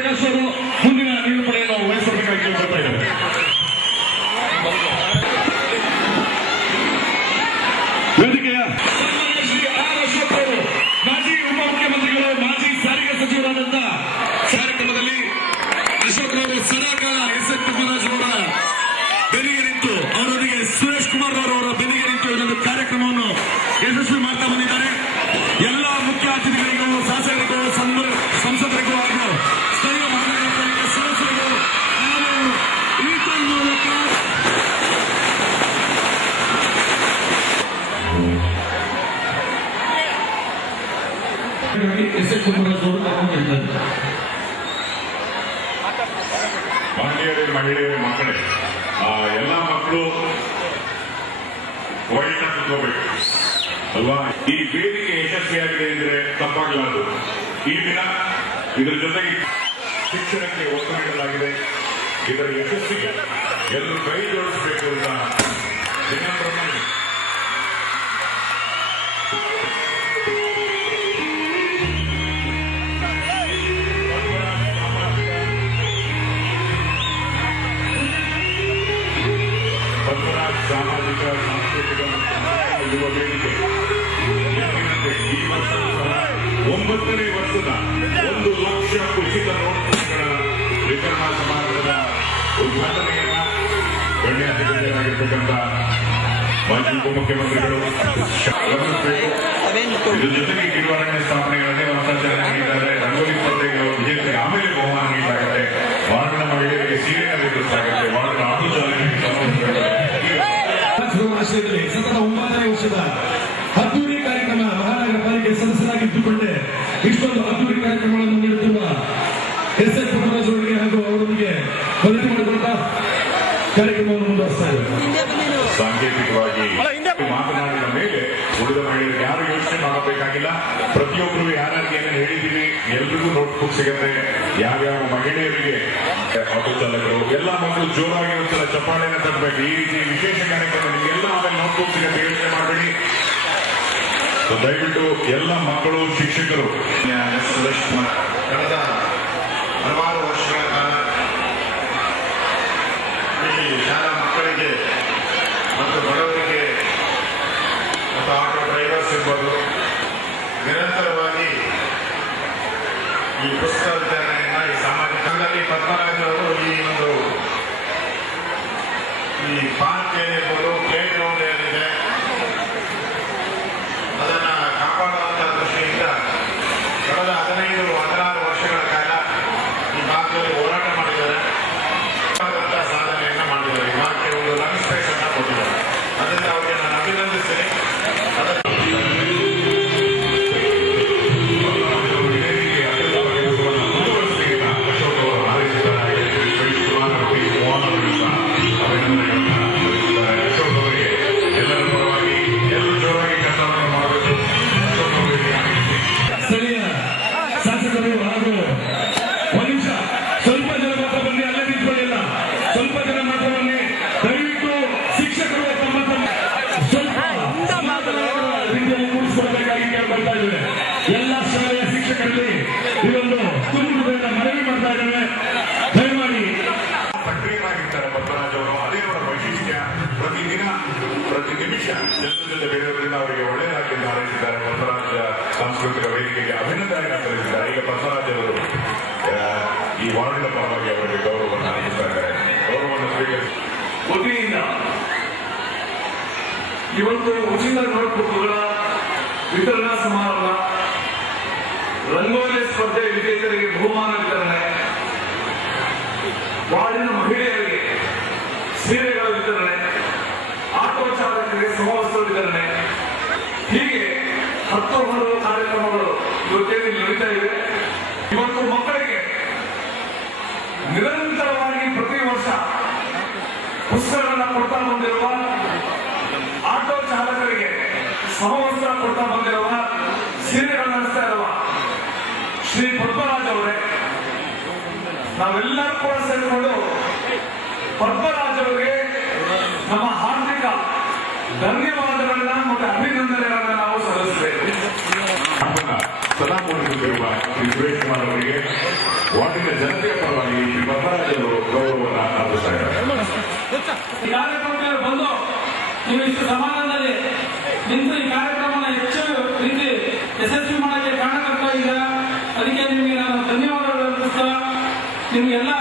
ಪ್ರಕಾಶ್ ಅವರು ಮುಂದಿನ ನಿರೂಪಣೆಯನ್ನು ವಹಿಸಬೇಕಾಗಿ ಕೇಳ್ಕೊಳ್ತಾ ಇದ್ದಾರೆ. ವೇದಿಕೆಯ ಶ್ರೀ ಆರ್ ಅಶೋಕ್ ಅವರು ಮಾಜಿ ಉಪಮುಖ್ಯಮಂತ್ರಿಗಳು, ಮಾಜಿ ಸಾರಿಗೆ ಸಚಿವರಾದಂತ ಕಾರ್ಯಕ್ರಮದಲ್ಲಿ ಅಶೋಕ್ ಅವರು ಸದಾಕಾಲ ಎಸ್.ಎಸ್. ಪದ್ಮರಾಜ್ ಅವರ ಬೆನ್ನಿಗೆ ನಿಂತು ಅವರೊಂದಿಗೆ ಸುರೇಶ್ ಕುಮಾರ್ ಅವರ ಬೆನ್ನಿಗೆ ನಿಂತು ಇದೊಂದು ಕಾರ್ಯಕ್ರಮವನ್ನು ಯಶಸ್ವಿ ಮಾಡ್ತಾ ಬಂದಿದ್ದಾರೆ. ಎಲ್ಲ ಮುಖ್ಯ ಅತಿಥಿಗಳಿಗೂ, ಶಾಸಕರಿಗೂ, ಸಂಸದರಿಗೂ ಹಾಗೂ ಸ್ಥಳೀಯ ಮಹಾನಗರ ಪಾಲಿಕೆ ಸದಸ್ಯರಿಗೂ ನಾನು ಈ ಮೂಲಕ ಎಸ್.ಎಸ್. ಪದ್ಮರಾಜ್ ಅವರು ಕರ್ಕೊಂಡಿದ್ದಾರೆ. ಮಹಿಳೆಯರು, ಮಕ್ಕಳೇ, ಎಲ್ಲ ಮಕ್ಕಳು ವೈಟ್ ಹಾಕೋಬೇಕು ಅಲ್ವಾ? ಈ ವೇದಿಕೆ ಯಶಸ್ವಿಯಾಗಿದೆ ಅಂದ್ರೆ ತಪ್ಪಾಗಲಾರದು. ಈ ದಿನ ಇದರ ಜೊತೆಗೆ ಶಿಕ್ಷಣಕ್ಕೆ ಒತ್ತು ನೀಡಲಾಗಿದೆ. ಇದರ ಯಶಸ್ಸಿಗೆ ಎಲ್ಲರೂ ಕೈ ಜೋಡಿಸಬೇಕು ಅಂತ ವಿನಮ್ರವಾಗಿ ಸಾಮಾಜಿಕ ಸಾಂಸ್ಕೃತಿಕ ಯುವ ವೇದಿಕೆ ಈ ವರ್ಷ 9ನೇ ವರ್ಷದ 1 ಲಕ್ಷ ಉಚಿತ ನೋಟ್ಬುಕ್ಗಳ ವಿತರಣಾ ಸಮಾರಂಭದ ಉದ್ಘಾಟನೆಯನ್ನ ಗಣ್ಯ ಅತಿಥಿಗಳಾಗಿರ್ತಕ್ಕಂಥ ಮಾಜಿ ಉಪಮುಖ್ಯಮಂತ್ರಿಗಳು ಗಮನಿಸಬೇಕು. ಇದ್ರ ಜೊತೆಗೆ ಗಿಡವಾರಣ್ಯ ಸ್ಥಾಪನೆಗಳನ್ನೇ ವರ್ಷಾಚರಣೆ ನೀಡಿದ್ದಾರೆ. ರಂಗೋಲಿ ಸ್ಪರ್ಧೆಗಳು ವಿಜೇತರಿಗೆ ಆಮೇಲೆ ಬಹುಮಾನ ನೀಡಲಾಗುತ್ತೆ. ವಾರ್ಡ್ನ ಮಹಿಳೆಯರಿಗೆ ಸೀರೆನ ವಿತರಿಸಲಾಗುತ್ತೆ. ವಾರ್ಡ್ನ ಆಟೋಚಾಲನೆಗೆ ಆಶ್ರಯದಲ್ಲಿ ಸತತ 9ನೇ ವರ್ಷದ ಅದ್ದೂರಿ ಕಾರ್ಯಕ್ರಮ ಮಹಾನಗರ ಪಾಲಿಕೆ ಸದಸ್ಯರಾಗಿದ್ದುಕೊಂಡೇ ಇಷ್ಟೊಂದು ಅದ್ದೂರಿ ಕಾರ್ಯಕ್ರಮಗಳನ್ನು ನೀಡುತ್ತಿರುವ ಎಸ್.ಎಸ್. ಪದ್ಮರಾಜ್ ಅವರಿಗೆ ಹಾಗೂ ಅವರೊಂದಿಗೆ ಮನವಿ ಮಾಡಿಕೊಳ್ತಾ ಕಾರ್ಯಕ್ರಮವನ್ನು ಮುಂದುವರಿಸ್ತಾ ಇದ್ದಾರೆ. ಸಾಂಕೇತಿಕವಾಗಿ ಮಾತನಾಡಿದ ಮೇಲೆ ಉಳಿದ ಮಹಿಳೆಯರಿಗೆ ಯಾರು ಯೋಚನೆ ಮಾಡಬೇಕಾಗಿಲ್ಲ. ಪ್ರತಿಯೊಬ್ಬರು ಯಾರಿಗೆ ಏನೇನು ಹೇಳಿದ್ದೀವಿ ಎಲ್ರಿಗೂ ನೋಟ್ಬುಕ್ ಸಿಗುತ್ತೆ. ಯಾವ್ಯಾವ ಮಹಿಳೆಯರಿಗೆ ಆಟೋ ಚಾಲಕರು ಎಲ್ಲ ಮಕ್ಕಳು ಜೋರಾಗಿ ಒಂದ್ಸಲ ಚಪ್ಪಾಳೆಯನ್ನು ತರಬೇಕು. ಈ ರೀತಿ ವಿಶೇಷ ಕಾರ್ಯಕ್ರಮ ನಿಮಗೆಲ್ಲ ಆಮೇಲೆ ನೋಟ್ಬುಕ್ ಸಿಗುತ್ತೆ, ಯೋಚನೆ ಮಾಡಬೇಡಿ. ದಯವಿಟ್ಟು ಎಲ್ಲ ಮಕ್ಕಳು, ಶಿಕ್ಷಕರು ಕಳೆದ ಹಲವಾರು ವರ್ಷಗಳ ಕಾಲ ಈ ಶಾಲಾ ಮಕ್ಕಳಿಗೆ ಮತ್ತು ಬಡವರಿಗೆ ಮತ್ತು ಆಟೋ ಡ್ರೈವರ್ಸ್ ಇರ್ಬೋದು ನಿರಂತರವಾಗಿ ಈ ಪುಸ್ತಕ ವಿತರಣೆಯನ್ನ ಈ ಸಾಮಾಜಿಕ ಪದ್ಮರಾಜ್ ಅವರು ಈ ಪಾರ್ಕ್ ಏನಿರ್ಬೋದು, ಪ್ಲೇ ಗ್ರೌಂಡ್ ಏನಿದೆ ಅದನ್ನ ಕಾಪಾಡುವಂತಹ ದೃಷ್ಟಿಯಿಂದ ಕಳೆದ 15-16 ವರ್ಷಗಳ ಕಾಲ ಈ ಭಾಗದಲ್ಲಿ ಹೋರಾಟ ಮಾಡಿದ್ದಾರೆ. ಸಾಧನೆಯನ್ನ ಮಾಡಿದ್ದಾರೆ. ಈ ಭಾಗಕ್ಕೆ ಒಂದು ಲಂಗ್ ಸ್ಪೇಸ್ ಅನ್ನ ಕೊಟ್ಟಿದ್ದಾರೆ. ಅದರಿಂದ ಅವರಿಗೆ ನಾನು ಅಭಿನಂದಿಸ್ತೇನೆ. ಸ್ಥಳೀಯ ಶಾಸಕರು ಹಾಗೂ ಒಂದು ನಿಮಿಷ ಸ್ವಲ್ಪ ಜನ ಮಾತ್ರ ಬನ್ನಿ, ಅಲ್ಲೇ ನಿಂತ್ಕೊಳ್ಳಿಲ್ಲ. ಸ್ವಲ್ಪ ಜನ ಮಾತ್ರ ಬನ್ನಿ. ದಯವಿಟ್ಟು ಶಿಕ್ಷಕರು ತಮ್ಮ ಸ್ವಲ್ಪ ರೀತಿಯಲ್ಲಿ ಕೂಡಿಸಿಕೊಳ್ಬೇಕಾಗಿ ಕೇಳ್ಕೊಳ್ತಾ ಇದ್ದೇವೆ. ಎಲ್ಲ ಶಾಲೆಯ ಶಿಕ್ಷಕರಲ್ಲಿ ಇದೊಂದು ತುಮಕೂರಿನ ಮನವಿ ಮಾಡ್ತಾ ಇದ್ದೇವೆ. ದಯಮಾಡಿ ಸಕ್ರಿಯರಾಗಿರ್ತಾರೆ ಪದ್ಮರಾಜ್ ಅವರು. ಅದೇ ಅವರ ವೈಶಿಷ್ಟ್ಯ. ಪ್ರತಿದಿನ ಪ್ರತಿ ನಿಮಿಷ ಜನತೆ ಬೇರೆಯವರಿಂದ ಅವರಿಗೆ ಒಳ್ಳೆಯದಾಗಿ ಹಾರೈಸಿದ್ದಾರೆ. ಪದ್ಮರಾಜ ಸಾಂಸ್ಕೃತಿಕ ವೇದಿಕೆಗೆ ಅಭಿನಂದನೆಯನ್ನು ಸಲ್ಲಿಸಿದ್ದಾರೆ. ಈಗ ಪದ್ಮರಾಜ್ ಅವರು ಈ ವಾರ್ಡಿನ ಪರವಾಗಿ ಅವರಿಗೆ ಗೌರವವನ್ನು ಅರ್ಪಿಸ್ತಾ ಇದ್ದಾರೆ. ಗೌರವವನ್ನು ಸ್ವೀಕರಿಸಿ ವತಿಯಿಂದ ಇವತ್ತು ಉಚಿತ ನೋಟ್ಬುಕ್ಗಳ ವಿತರಣಾ ಸಮಾರಂಭ, ರಂಗೋಲಿ ಸ್ಪರ್ಧೆ ವಿಜೇತರಿಗೆ ಬಹುಮಾನ ವಿತರಣೆ, ವಾರ್ಡಿನ ಮಹಿಳೆಯರಿಗೆ ಸೀರೆಗಳ ವಿತರಣೆ, ಆಟೋ ಚಾಲಕರಿಗೆ ಸಮವಸ್ತ್ರ ವಿತರಣೆ, ಹೀಗೆ 10 ಹಲವು ಕಾರ್ಯಕ್ರಮಗಳು ಇವತ್ತೇನು ನಡೀತಾ ಇವೆ. ಇವತ್ತು ಮಕ್ಕಳಿಗೆ ನಿರಂತರವಾಗಿ ಪ್ರತಿ ವರ್ಷ ಪುಸ್ತಕಗಳನ್ನು ಕೊಡ್ತಾ ಬಂದಿರುವ, ಆಟೋ ಚಾಲಕರಿಗೆ ಸಮವಸ್ತ್ರ ಕೊಡ್ತಾ ಬಂದಿರುವ, ಸೀರೆಗಳನ್ನು ನಡೆಸ್ತಾ ಇರುವ ಶ್ರೀ ಪದ್ಮರಾಜ್ ಅವರೇ, ನಾವೆಲ್ಲರೂ ಕೂಡ ಸೇರಿಕೊಂಡು ಪದ್ಮರಾಜ್ ಅವರಿಗೆ ನಮ್ಮ ಹಾರ್ದಿಕ ಧನ್ಯವಾದಗಳನ್ನ ಮತ್ತು ಅಭಿನಂದನೆಗಳನ್ನ ನಾವು ಸಲ್ಲಿಸಬೇಕು. ನಮ್ಮನ್ನ ಸದಾ ಮೂಡಿಸುತ್ತಿರುವ ಶ್ರೀ ಸುರೇಶ್ ಕುಮಾರ್ ಅವರಿಗೆ ವಾರ್ಡಿನ ಜನತೆಯ ಪರವಾಗಿ ಶ್ರೀ ಪದ್ಮರಾಜ್ ಅವರು ಗೌರವವನ್ನು ಅರ್ಪಿಸ್ತಾ ಇದ್ದಾರೆ. ಈ ಕಾರ್ಯಕ್ರಮಕ್ಕೆ ಬಂದು ನೀವು ಇಷ್ಟು ಸಮಾಧಾನದಲ್ಲಿ ನಿಂತು ಈ ಕಾರ್ಯಕ್ರಮನ ಹೆಚ್ಚು ರೀತಿ ಯಶಸ್ವಿ ಮಾಡಕ್ಕೆ ಕಾರಣಕರ್ತ ಈಗ ಅದಕ್ಕೆ ನಿಮಗೆ ನಾನು ಧನ್ಯವಾದಗಳು ಅರ್ಪಿಸ್ತಾ ನಿಮಗೆಲ್ಲ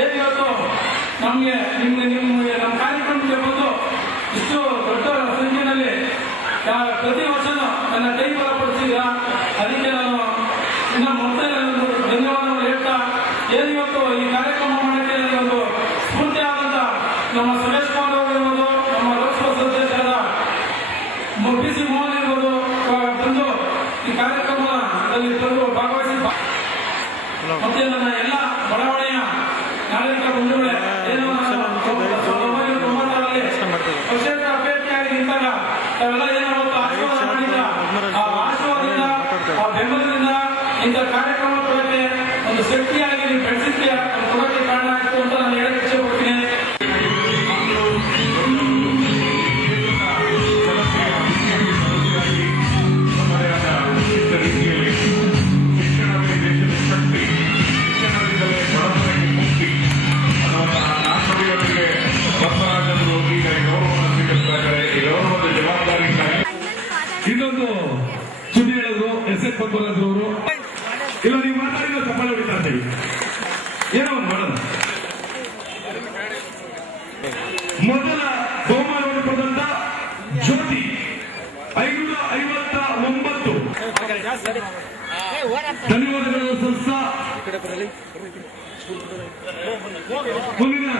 ಏನು ಇವತ್ತು ನಮಗೆ ನಮ್ಮ ಕಾರ್ಯಕ್ರಮಕ್ಕೆ ಬಂದು ಇಷ್ಟು ದೊಡ್ಡ ಸಂಖ್ಯೆಯಲ್ಲಿ ಪ್ರತಿ ವರ್ಷನೂ ನನ್ನ ಕೈ ಬಲಪಡಿಸಿದ ಅದಕ್ಕೆ ನಾನು ಇನ್ನು ಮತ್ತೆ ಧನ್ಯವಾದಗಳು ಹೇಳ್ತಾ ಏನು ಇವತ್ತು ಈ ಕಾರ್ಯಕ್ರಮ ಮಾಡಕ್ಕೆ ಒಂದು ಸ್ಫೂರ್ತಿಯಾದಂತ ನಮ್ಮ ಸುರೇಶ್ ಕುಮಾರ್ ಅವರು ಇರ್ಬೋದು, ನಮ್ಮ ಲೋಕಸಭಾ ಸದಸ್ಯರಾದ PC ಮೋಹನ್ ಇರ್ಬೋದು ಬಂದು ಈ ಕಾರ್ಯಕ್ರಮದಲ್ಲಿ ಬಂದು ಭಾಗವಹಿಸಿ ಮತ್ತೆ ನನ್ನ ಎಲ್ಲ ಬಡಾವಣೆಯ ನಾಗರಿಕ ಬಂಧುಗಳೇ ಏನು 1996ರಲ್ಲಿ ಪಕ್ಷೇತರ ಅಭ್ಯರ್ಥಿಯಾಗಿ ನಿಂತಾಗ ತಾವೆಲ್ಲ ಏನೋ ಆಶೀರ್ವಾದ ಮಾಡಿದ ಆ ಆಶೀರ್ವಾದದಿಂದ ಆ ಬೆಂಬಲದಿಂದ ಇಂಥ ಕಾರ್ಯಕ್ರಮ ಕೊಡಕ್ಕೆ ಒಂದು ಶಕ್ತಿಯಾಗಿ ನೀವು ಬೆಳೆಸಿದ್ದೆ ಕೊಡಕ್ಕೆ ಕಾರಣ ಆಯಿತು ಅಂತ ನಾನು ಹೇಳಕ್ಕೆ ಇಷ್ಟಪಡ್ತೀನಿ. ಇನ್ನೊಂದು ಸುದ್ದಿ ಹೇಳಿದ್ರು SF ಪದ್ಮರಾಜ್ ಅವರು ಇಲ್ಲ ನೀವು ಮಾತಾಡಿದ ಚಪ್ಪಾಳೆ ಹೊಡಿತಾ ಇದ್ದೀವಿ ಏನೋ ಒಂದು ಮಾಡೋಣ. ಮೊದಲ ಬಹುಮಾನವನ್ನು ಪಡೆದಂತ ಜ್ಯೋತಿ 559 ಧನ್ಯವಾದಗಳು ಸಂಸ್ಥಾ ಮುಂದಿನ